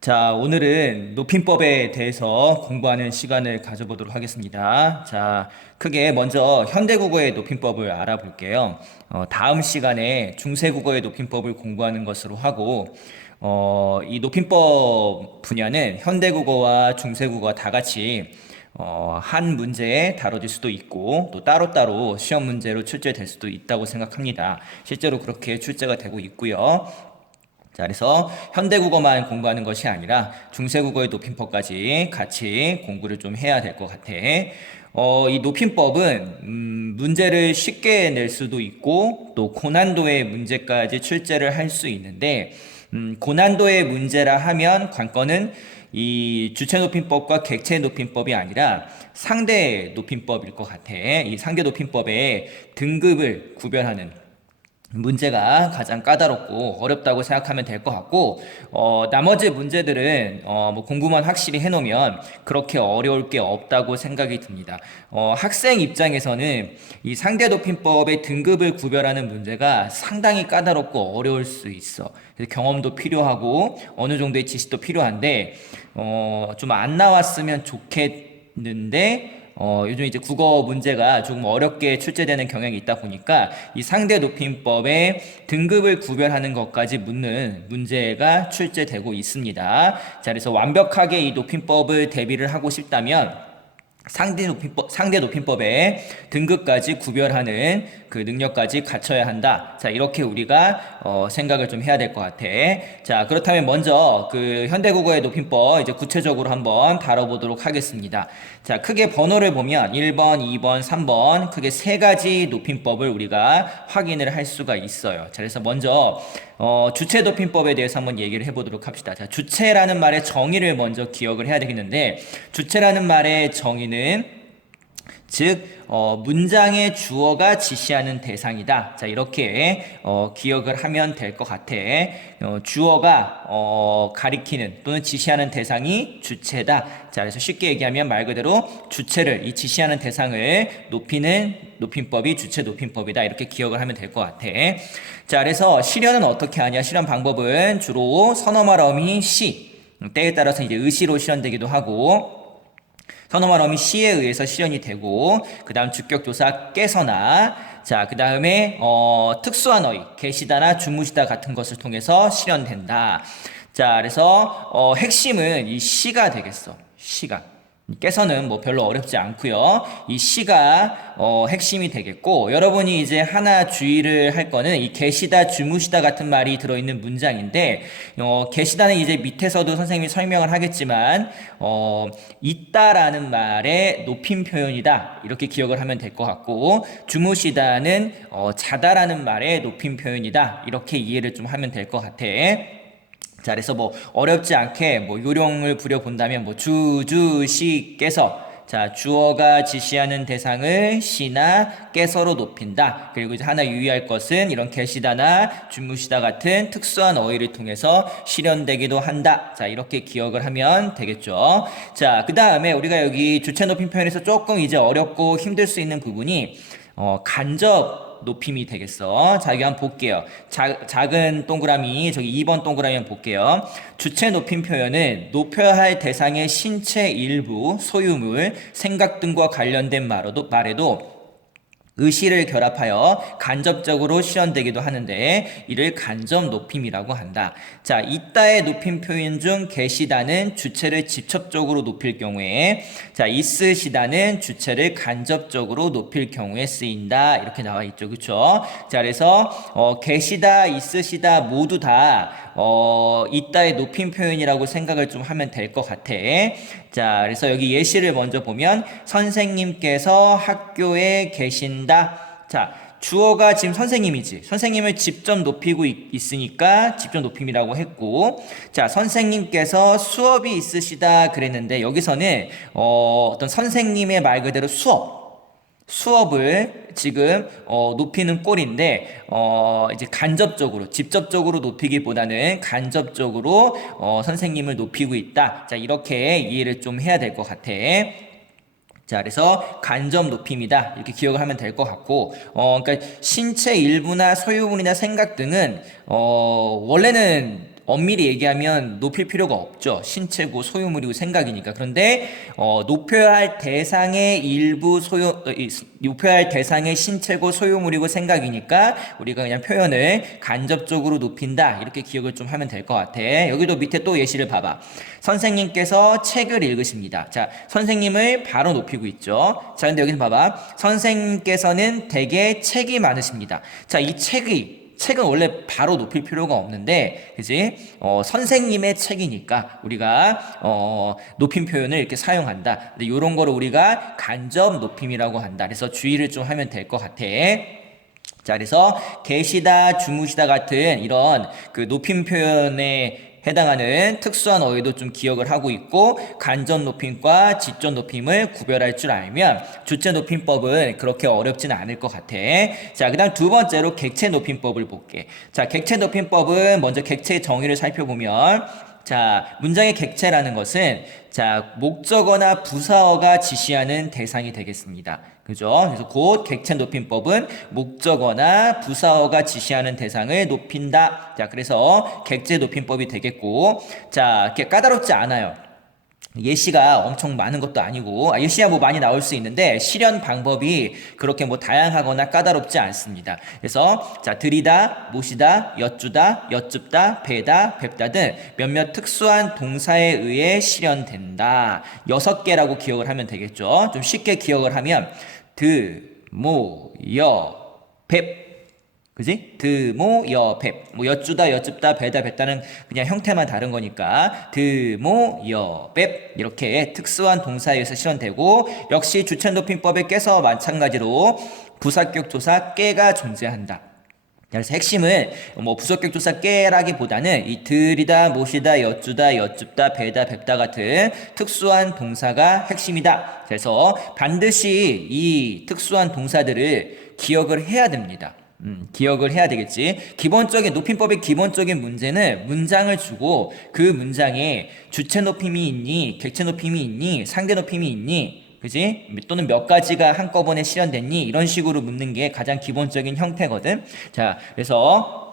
자, 오늘은 높임법에 대해서 공부하는 시간을 가져보도록 하겠습니다. 자, 크게 먼저 현대국어의 높임법을 알아볼게요. 다음 시간에 중세국어의 높임법을 공부하는 것으로 하고, 이 높임법 분야는 현대국어와 중세국어 다 같이 한 문제에 다뤄질 수도 있고 또 따로따로 시험 문제로 출제될 수도 있다고 생각합니다. 실제로 그렇게 출제가 되고 있고요. 자, 그래서 현대국어만 공부하는 것이 아니라 중세국어의 높임법까지 같이 공부를 좀 해야 될 것 같아. 이 높임법은 문제를 쉽게 낼 수도 있고 또 고난도의 문제까지 출제를 할 수 있는데 고난도의 문제라 하면 관건은 이 주체 높임법과 객체 높임법이 아니라 상대 높임법일 것 같아. 이 상대 높임법의 등급을 구별하는 문제가 가장 까다롭고 어렵다고 생각하면 될 것 같고, 나머지 문제들은 뭐 공부만 확실히 해놓으면 그렇게 어려울 게 없다고 생각이 듭니다. 학생 입장에서는 이 상대 높임법의 등급을 구별하는 문제가 상당히 까다롭고 어려울 수 있어. 그래서 경험도 필요하고 어느 정도의 지식도 필요한데 좀 안 나왔으면 좋겠는데 요즘 이제 국어 문제가 조금 어렵게 출제되는 경향이 있다 보니까 이 상대 높임법의 등급을 구별하는 것까지 묻는 문제가 출제되고 있습니다. 자, 그래서 완벽하게 이 높임법을 대비를 하고 싶다면 상대 높임법의 등급까지 구별하는 그 능력까지 갖춰야 한다. 자, 이렇게 우리가 생각을 좀 해야 될 것 같아. 자, 그렇다면 먼저 그 현대국어의 높임법 이제 구체적으로 한번 다뤄보도록 하겠습니다. 자, 크게 번호를 보면 1번, 2번, 3번 크게 세 가지 높임법을 우리가 확인을 할 수가 있어요. 자, 그래서 먼저 주체 높임법에 대해서 한번 얘기를 해보도록 합시다. 자, 주체라는 말의 정의를 먼저 기억을 해야 되겠는데, 주체라는 말의 정의는 즉 문장의 주어가 지시하는 대상이다. 자, 이렇게 기억을 하면 될 것 같아. 주어가 가리키는 또는 지시하는 대상이 주체다. 자, 그래서 쉽게 얘기하면 말 그대로 주체를, 이 지시하는 대상을 높이는 높임법이 주체 높임법이다. 이렇게 기억을 하면 될 것 같아. 자, 그래서 실현은 어떻게 하냐? 실현 방법은 주로 선어말 어미 시, 때에 따라서 이제 의시로 실현되기도 하고, 선어말 어미 시에 의해서 실현이 되고, 그 다음 주격조사 깨서나, 자, 그 다음에 특수한 어휘, 계시다나 주무시다 같은 것을 통해서 실현된다. 자, 그래서 핵심은 이 시가 되겠어. 시가. 깨서는 뭐 별로 어렵지 않고요. 이 시가 핵심이 되겠고, 여러분이 이제 하나 주의를 할 거는 이 계시다, 주무시다 같은 말이 들어있는 문장인데, 계시다는 이제 밑에서도 선생님이 설명을 하겠지만 있다라는 말의 높임 표현이다, 이렇게 기억을 하면 될 것 같고, 주무시다는 자다라는 말의 높임 표현이다, 이렇게 이해를 좀 하면 될 것 같아. 자, 그래서 뭐 어렵지 않게 뭐 요령을 부려본다면 뭐 주시께서, 자, 주어가 지시하는 대상을 시나 깨서로 높인다. 그리고 이제 하나 유의할 것은 이런 계시다나 주무시다 같은 특수한 어휘를 통해서 실현되기도 한다. 자, 이렇게 기억을 하면 되겠죠. 자, 그 다음에 우리가 여기 주체 높임 표현에서 조금 이제 어렵고 힘들 수 있는 부분이 간접 높임이 되겠어. 자, 여기 한번 볼게요. 작은 동그라미, 저기 2번 동그라미 한번 볼게요. 주체 높임 표현은 높여야 할 대상의 신체 일부, 소유물, 생각 등과 관련된 말에도 의시를 결합하여 간접적으로 실현되기도 하는데, 이를 간접 높임이라고 한다. 자, 있다의 높임 표현 중 계시다는 주체를 직접적으로 높일 경우에, 자, 있으시다는 주체를 간접적으로 높일 경우에 쓰인다. 이렇게 나와 있죠. 그쵸? 자, 그래서 계시다, 있으시다 모두 다 있다의 높임 표현이라고 생각을 좀 하면 될 것 같아. 자, 그래서 여기 예시를 먼저 보면 선생님께서 학교에 계신다. 자, 주어가 지금 선생님이지. 선생님을 직접 높이고 있으니까 직접 높임이라고 했고, 자, 선생님께서 수업이 있으시다 그랬는데, 여기서는 어떤 선생님의 말 그대로 수업을 지금 높이는 꼴인데, 이제 간접적으로, 직접적으로 높이기보다는 간접적으로 선생님을 높이고 있다. 자, 이렇게 이해를 좀 해야 될 것 같아. 자, 그래서 간접 높임이다, 이렇게 기억을 하면 될 것 같고, 그러니까 신체 일부나 소유물이나 생각 등은 원래는 엄밀히 얘기하면 높일 필요가 없죠. 신체고 소유물이고 생각이니까. 그런데 높여야 할 대상의 높여야 할 대상의 신체고 소유물이고 생각이니까 우리가 그냥 표현을 간접적으로 높인다 이렇게 기억을 좀 하면 될 것 같아. 여기도 밑에 또 예시를 봐봐. 선생님께서 책을 읽으십니다. 자, 선생님을 바로 높이고 있죠. 자, 근데 여기서 봐봐. 선생님께서는 되게 책이 많으십니다. 자, 이 책은 원래 바로 높일 필요가 없는데, 그지? 선생님의 책이니까 우리가 높임 표현을 이렇게 사용한다. 근데 이런 거를 우리가 간접 높임이라고 한다. 그래서 주의를 좀 하면 될 것 같아. 자, 그래서 계시다, 주무시다 같은 이런 그 높임 표현에 해당하는 특수한 어휘도 좀 기억을 하고 있고, 간접 높임과 직접 높임을 구별할 줄 알면 주체 높임법은 그렇게 어렵지는 않을 것 같아. 자, 그 다음 두 번째로 객체 높임법을 볼게. 자, 객체 높임법은 먼저 객체의 정의를 살펴보면, 자, 문장의 객체라는 것은 자, 목적어나 부사어가 지시하는 대상이 되겠습니다. 그죠? 그래서 곧 객체 높임법은 목적어나 부사어가 지시하는 대상을 높인다. 자, 그래서 객체 높임법이 되겠고, 자, 이렇게 까다롭지 않아요. 예시가 엄청 많은 것도 아니고, 예시야 뭐 많이 나올 수 있는데 실현 방법이 그렇게 뭐 다양하거나 까다롭지 않습니다. 그래서 자, 들이다, 모시다, 여쭈다, 여쭙다, 배다, 뵙다 등 몇몇 특수한 동사에 의해 실현된다. 6개라고 기억을 하면 되겠죠. 좀 쉽게 기억을 하면 모, 여, 뵙, 그지? 모, 여, 뵙. 뭐 여쭈다, 여쭙다, 배다, 뵙다는 그냥 형태만 다른 거니까 모, 여, 뵙 이렇게 특수한 동사에 의해서 실현되고, 역시 주체 높임법에 껴서 마찬가지로 부사격 조사 깨가 존재한다. 그래서 핵심은 뭐 부사격 조사 깨라기보다는 이 들이다, 모시다, 여쭈다, 여쭙다, 배다, 뵙다 같은 특수한 동사가 핵심이다. 그래서 반드시 이 특수한 동사들을 기억을 해야 됩니다. 기억을 해야 되겠지. 기본적인 높임법의 기본적인 문제는 문장을 주고 그 문장에 주체 높임이 있니, 객체 높임이 있니, 상대 높임이 있니, 그지? 또는 몇 가지가 한꺼번에 실현됐니? 이런 식으로 묻는 게 가장 기본적인 형태거든. 자, 그래서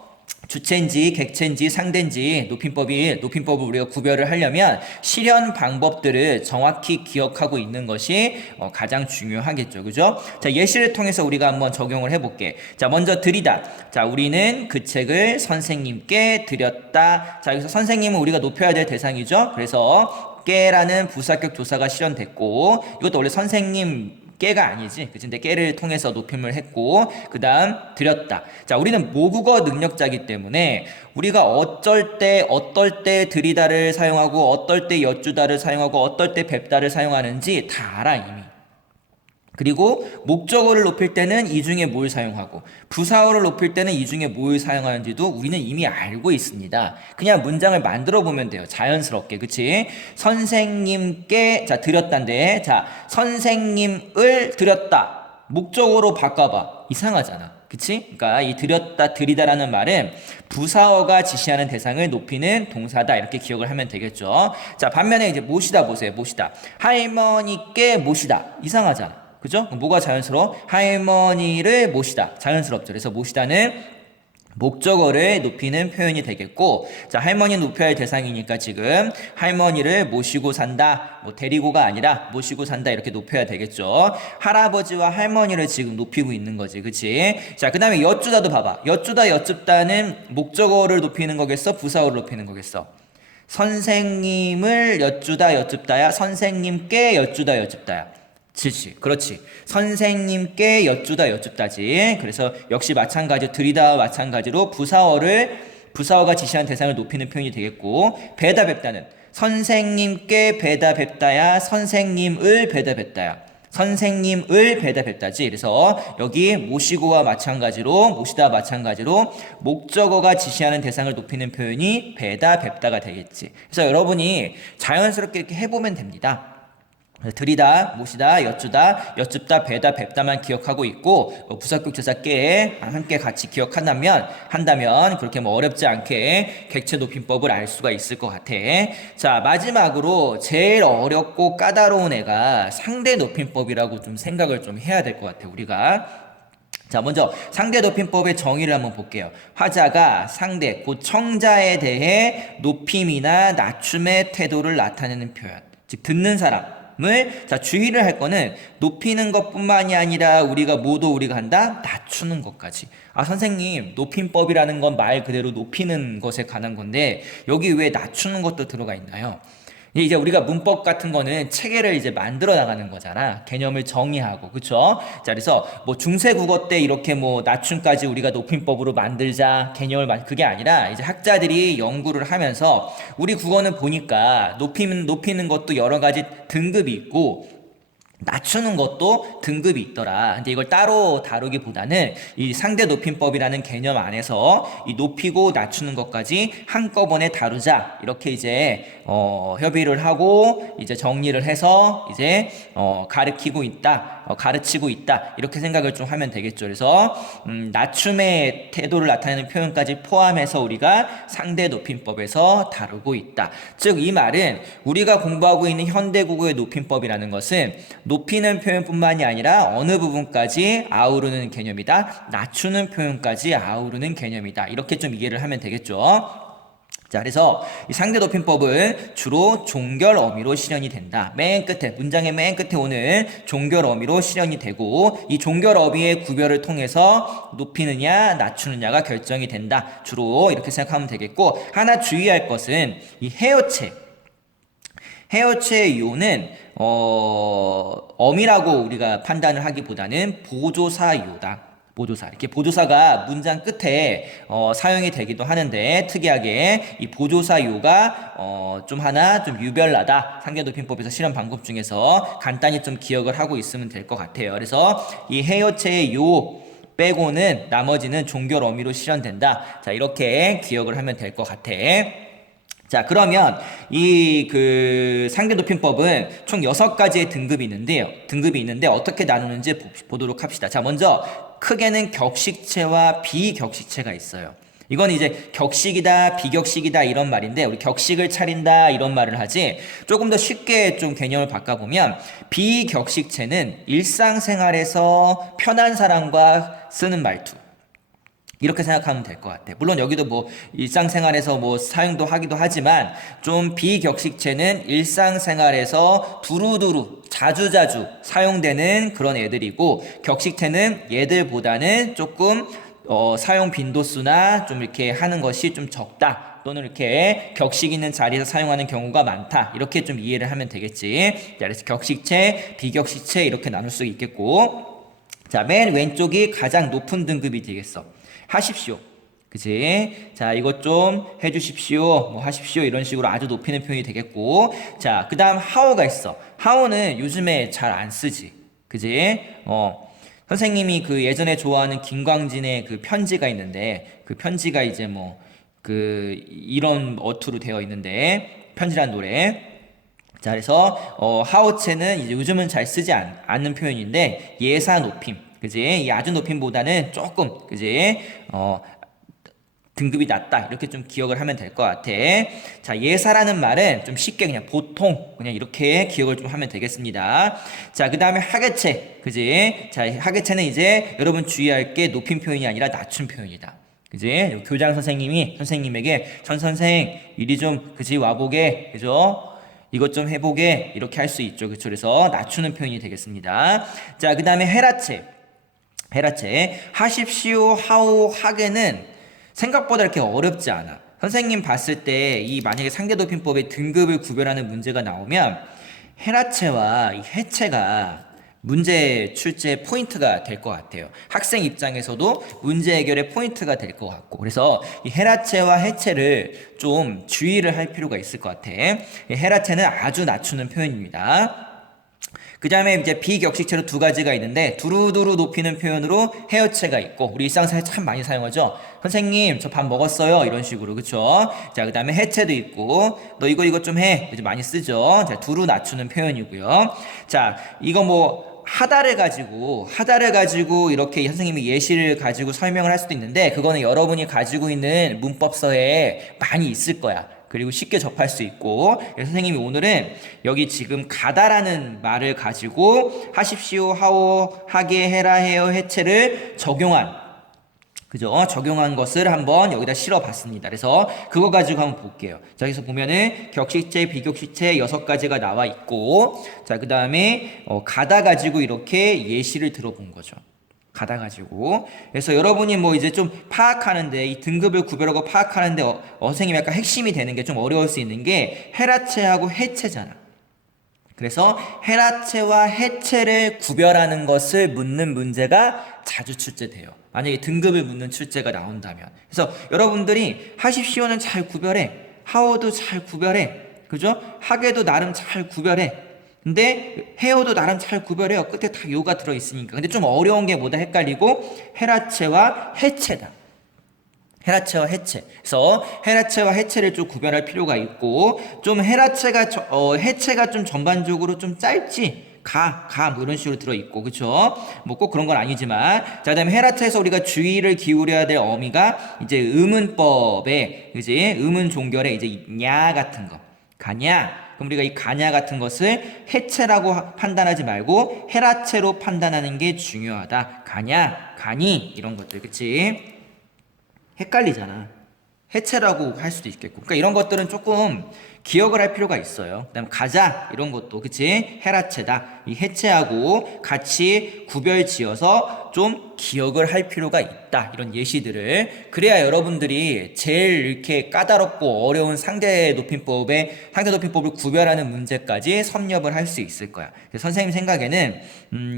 주체인지 객체인지 상대인지 높임법을 우리가 구별을 하려면 실현 방법들을 정확히 기억하고 있는 것이 가장 중요하겠죠. 그죠? 자, 예시를 통해서 우리가 한번 적용을 해볼게. 자, 먼저 드리다. 자, 우리는 그 책을 선생님께 드렸다. 자, 여기서 선생님은 우리가 높여야 될 대상이죠. 그래서 깨라는 부사격 조사가 실현됐고, 이것도 원래 선생님 깨가 아니지. 그치? 근데 깨를 통해서 높임을 했고, 그 다음 드렸다. 자, 우리는 모국어 능력자이기 때문에 우리가 어떨 때 드리다를 사용하고, 어떨 때 여쭈다를 사용하고, 어떨 때 뵙다를 사용하는지 다 알아 이미. 그리고 목적어를 높일 때는 이 중에 뭘 사용하고, 부사어를 높일 때는 이 중에 뭘 사용하는지도 우리는 이미 알고 있습니다. 그냥 문장을 만들어 보면 돼요. 자연스럽게. 그치? 선생님께, 자, 드렸다인데, 자, 선생님을 드렸다. 목적어로 바꿔봐. 이상하잖아. 그치? 그러니까 이 드렸다, 드리다라는 말은 부사어가 지시하는 대상을 높이는 동사다. 이렇게 기억을 하면 되겠죠. 자, 반면에 이제 모시다 보세요. 모시다. 할머니께 모시다. 이상하잖아. 그죠? 뭐가 자연스러워? 할머니를 모시다. 자연스럽죠. 그래서 모시다는 목적어를 높이는 표현이 되겠고, 자, 할머니는 높여야 할 대상이니까 지금 할머니를 모시고 산다. 뭐 데리고가 아니라 모시고 산다. 이렇게 높여야 되겠죠. 할아버지와 할머니를 지금 높이고 있는 거지. 그치? 자, 그 다음에 여쭈다도 봐봐. 여쭈다, 여쭙다는 목적어를 높이는 거겠어? 부사어를 높이는 거겠어? 선생님을 여쭈다, 여쭙다야? 선생님께 여쭈다, 여쭙다야? 그렇지. 선생님께 여쭈다, 여쭙다지. 그래서 역시 마찬가지로 드리다와 마찬가지로 부사어가 지시한 대상을 높이는 표현이 되겠고, 배다, 뵙다는 선생님께 배다, 뵙다야? 선생님을 배다, 뵙다야? 선생님을 배다, 뵙다지. 그래서 여기 모시고와 마찬가지로, 모시다 마찬가지로 목적어가 지시하는 대상을 높이는 표현이 배다, 뵙다가 되겠지. 그래서 여러분이 자연스럽게 이렇게 해보면 됩니다. 드리다, 모시다, 여쭈다, 여쭙다, 배다, 뵙다만 기억하고 있고, 부사격 조사 깨 함께 같이 기억한다면 그렇게 뭐 어렵지 않게 객체 높임법을 알 수가 있을 것 같아. 자, 마지막으로 제일 어렵고 까다로운 애가 상대 높임법이라고 좀 생각을 좀 해야 될 것 같아. 우리가 자, 먼저 상대 높임법의 정의를 한번 볼게요. 화자가 상대, 곧 청자에 대해 높임이나 낮춤의 태도를 나타내는 표현. 즉, 듣는 사람을, 자, 주의를 할 거는 높이는 것뿐만이 아니라 우리가 한다? 낮추는 것까지. 아, 선생님, 높임법이라는 건 말 그대로 높이는 것에 관한 건데, 여기 왜 낮추는 것도 들어가 있나요? 이제 우리가 문법 같은 거는 체계를 이제 만들어 나가는 거잖아. 개념을 정의하고, 그쵸? 자, 그래서 뭐 중세국어 때 이렇게 뭐 낮춤까지 우리가 높임법으로 만들자, 그게 아니라 이제 학자들이 연구를 하면서 우리 국어는 보니까 높이는 것도 여러 가지 등급이 있고, 낮추는 것도 등급이 있더라. 근데 이걸 따로 다루기보다는 이 상대 높임법이라는 개념 안에서 이 높이고 낮추는 것까지 한꺼번에 다루자. 이렇게 이제 협의를 하고 이제 정리를 해서 이제 가르치고 있다. 이렇게 생각을 좀 하면 되겠죠. 그래서 낮춤의 태도를 나타내는 표현까지 포함해서 우리가 상대 높임법에서 다루고 있다. 즉 이 말은 우리가 공부하고 있는 현대국어의 높임법이라는 것은 높이는 표현뿐만이 아니라 어느 부분까지 아우르는 개념이다. 낮추는 표현까지 아우르는 개념이다. 이렇게 좀 이해를 하면 되겠죠. 자, 그래서 이 상대 높임법은 주로 종결 어미로 실현이 된다. 문장의 맨 끝에 오는 종결 어미로 실현이 되고, 이 종결 어미의 구별을 통해서 높이느냐 낮추느냐가 결정이 된다. 주로 이렇게 생각하면 되겠고, 하나 주의할 것은 이 해여체의 요는 어미라고 우리가 판단을 하기보다는 보조사요다. 이렇게 보조사가 문장 끝에 사용이 되기도 하는데, 특이하게 이 보조사요가 좀 유별나다. 상대 높임법에서 실현 방법 중에서 간단히 좀 기억을 하고 있으면 될 것 같아요. 그래서 이 해여체의 요 빼고는 나머지는 종결 어미로 실현된다. 자, 이렇게 기억을 하면 될 것 같아. 자, 그러면 이 상대 높임법은 총 6가지의 등급이 있는데 어떻게 나누는지 보도록 합시다. 자, 먼저 크게는 격식체와 비격식체가 있어요. 이건 이제 격식이다, 비격식이다 이런 말인데, 우리 격식을 차린다 이런 말을 하지, 조금 더 쉽게 좀 개념을 바꿔보면 비격식체는 일상생활에서 편한 사람과 쓰는 말투, 이렇게 생각하면 될 것 같아. 물론 여기도 뭐 일상생활에서 뭐 사용도 하기도 하지만, 좀 비격식체는 일상생활에서 두루두루 자주자주 사용되는 그런 애들이고, 격식체는 얘들보다는 조금 사용 빈도수나 좀 이렇게 하는 것이 좀 적다, 또는 이렇게 격식 있는 자리에서 사용하는 경우가 많다. 이렇게 좀 이해를 하면 되겠지. 자, 그래서 격식체, 비격식체 이렇게 나눌 수 있겠고, 자, 맨 왼쪽이 가장 높은 등급이 되겠어. 하십시오. 그치? 자, 이것 좀 해주십시오. 뭐 하십시오. 이런 식으로 아주 높이는 표현이 되겠고. 자, 그 다음 하오가 있어. 하오는 요즘에 잘 안 쓰지. 그치? 선생님이 예전에 좋아하는 김광진의 편지가 있는데, 그 편지가 이제 이런 어투로 되어 있는데, 편지란 노래. 자, 그래서 하오체는 이제 요즘은 잘 쓰지 않는 표현인데, 예사 높임. 그지? 이 아주 높임보다는 조금, 그지? 등급이 낮다. 이렇게 좀 기억을 하면 될 것 같아. 자, 예사라는 말은 좀 쉽게 그냥 보통, 그냥 이렇게 기억을 좀 하면 되겠습니다. 자, 그 다음에 하계체. 그지? 자, 하계체는 이제 여러분 주의할 게 높임 표현이 아니라 낮춤 표현이다. 그지? 교장 선생님에게, 전 선생, 이리 좀, 그지? 와보게. 그죠? 이것 좀 해보게. 이렇게 할 수 있죠. 그쵸? 그래서 낮추는 표현이 되겠습니다. 자, 그 다음에 헤라체. 하십시오, 하오, 하게는 생각보다 이렇게 어렵지 않아. 선생님 봤을 때 만약에 상대 높임법의 등급을 구별하는 문제가 나오면 헤라체와 이 해체가 문제 출제 포인트가 될 것 같아요. 학생 입장에서도 문제 해결의 포인트가 될 것 같고, 그래서 이 헤라체와 해체를 좀 주의를 할 필요가 있을 것 같아. 이 헤라체는 아주 낮추는 표현입니다. 그 다음에 이제 비격식체로 2가지가 있는데, 두루두루 높이는 표현으로 헤어체가 있고, 우리 일상생활에 참 많이 사용하죠. 선생님, 저 밥 먹었어요. 이런 식으로, 그쵸? 자, 그 다음에 해체도 있고, 너 이거 좀 해. 이제 많이 쓰죠. 자, 두루 낮추는 표현이고요. 자, 이거 하다를 가지고 이렇게 선생님이 예시를 가지고 설명을 할 수도 있는데, 그거는 여러분이 가지고 있는 문법서에 많이 있을 거야. 그리고 쉽게 접할 수 있고, 그래서 선생님이 오늘은 여기 지금 가다라는 말을 가지고 하십시오, 하오, 하게, 해라, 해요, 해체를 적용한 것을 한번 여기다 실어봤습니다. 그래서 그거 가지고 한번 볼게요. 자, 여기서 보면은 격식체, 비격식체 6가지가 나와 있고, 자, 그 다음에 가다 가지고 이렇게 예시를 들어본 거죠. 가다 가지고. 그래서 여러분이 뭐 이제 좀 파악하는데, 이 등급을 구별하고 파악하는데 선생님이 약간 핵심이 되는 게 좀 어려울 수 있는 게 해라체하고 해체잖아. 그래서 해라체와 해체를 구별하는 것을 묻는 문제가 자주 출제돼요. 만약에 등급을 묻는 출제가 나온다면. 그래서 여러분들이 하십시오는 잘 구별해. 하오도 잘 구별해. 그죠? 하게도 나름 잘 구별해. 근데 해오도 나름 잘 구별해요. 끝에 다 요가 들어있으니까. 근데 좀 어려운 게 뭐다 헷갈리고 해라체와 해체다. 해라체와 해체. 그래서 해라체와 해체를 좀 구별할 필요가 있고, 좀 해체가 좀 전반적으로 좀 짧지. 뭐 이런 식으로 들어있고, 그쵸? 뭐 꼭 그런 건 아니지만. 자, 그 다음에 해라체에서 우리가 주의를 기울여야 될 어미가 이제 의문법에, 그지? 의문 종결에 이제 냐 같은 거. 가냐. 그럼 우리가 이 가냐 같은 것을 해체라고 판단하지 말고 해라체로 판단하는 게 중요하다. 가냐, 가니, 이런 것들, 그치? 헷갈리잖아. 해체라고 할 수도 있겠고. 그러니까 이런 것들은 조금 기억을 할 필요가 있어요. 그다음 가자 이런 것도 그치? 해라체다. 이 해체하고 같이 구별 지어서 좀 기억을 할 필요가 있다. 이런 예시들을 그래야 여러분들이 제일 이렇게 까다롭고 어려운 상대 높임법을 구별하는 문제까지 섭렵을 할 수 있을 거야. 그래서 선생님 생각에는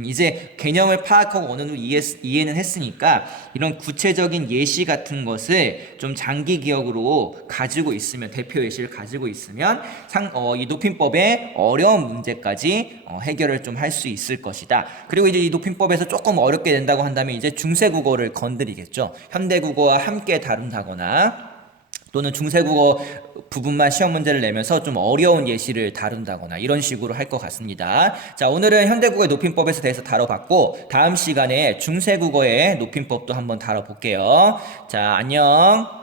이제 개념을 파악하고 어느 정도 이해는 했으니까 이런 구체적인 예시 같은 것을 좀 장기 기억으로 가지고 있으면, 대표 예시를 가지고 있으면 이 높임법의 어려운 문제까지 해결을 좀 할 수 있을 것이다. 그리고 이제 이 높임법에서 조금 어렵게 된다고 한다면 이제 중세국어를 건드리겠죠. 현대국어와 함께 다룬다거나 또는 중세국어 부분만 시험 문제를 내면서 좀 어려운 예시를 다룬다거나 이런 식으로 할 것 같습니다. 자, 오늘은 현대국어의 높임법에 대해서 다뤄봤고, 다음 시간에 중세국어의 높임법도 한번 다뤄볼게요. 자, 안녕.